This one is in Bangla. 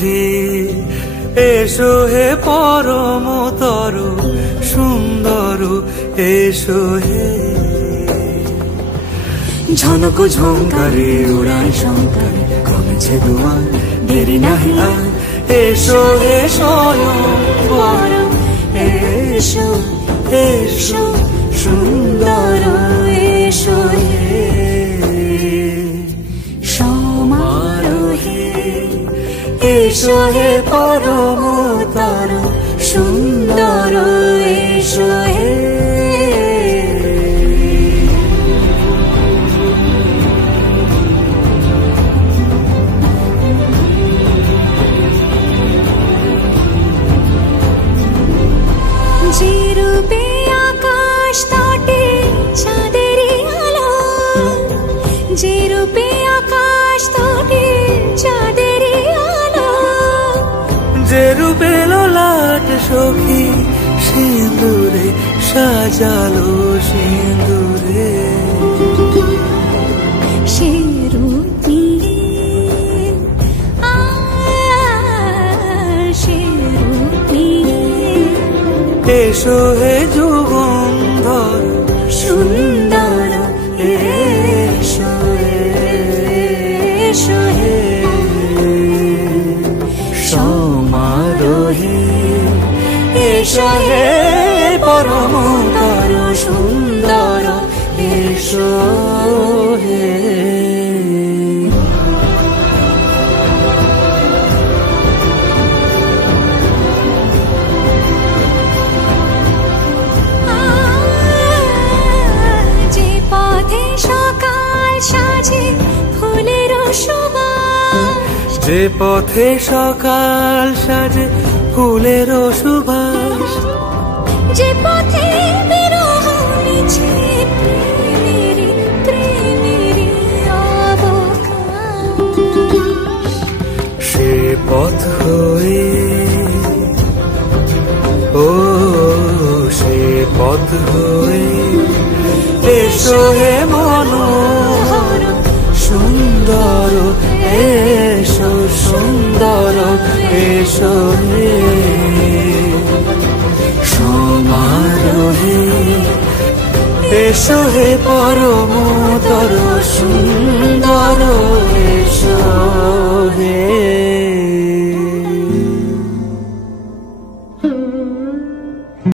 হে এসো হে পরমতর সুন্দর এসো হে। ঝনক ঝঙ্কারে উড়ায় শঙ্কারে কমেছে দুয়ার দেরি নাহি আর এসো হে স্বয়ংবর এসো এসো সুন্দর এসো হে সমারোহে এসো হে পরমতর সুন্দর এসো হে। যে রূপে আকাশ তটে চাঁদেরই আলো, যে রূপে আকাশ তটে চাঁদেরই আলো, যে রূপে ললাট সখী সিঁদুরে সাজালো সিঁদুরে, সে রূপ নিয়ে সে রূপ নিয়ে এসো হে যুগন্ধর সুন্দর এসো এসো হে সমারোহে এসো হে পরমতর সুন্দর এসো হে। যে পথে সকাল সাজে ফুলের সুবাস, যে পথে বিরহ মিছে প্রেমেরই প্রেমেরই অবকাশ, সে পথ হয়ে ও সে পথ হয়ে এসো হে মনোহর সুন্দর এসো সুন্দর এসো হে সমারোহে এসো হে পরম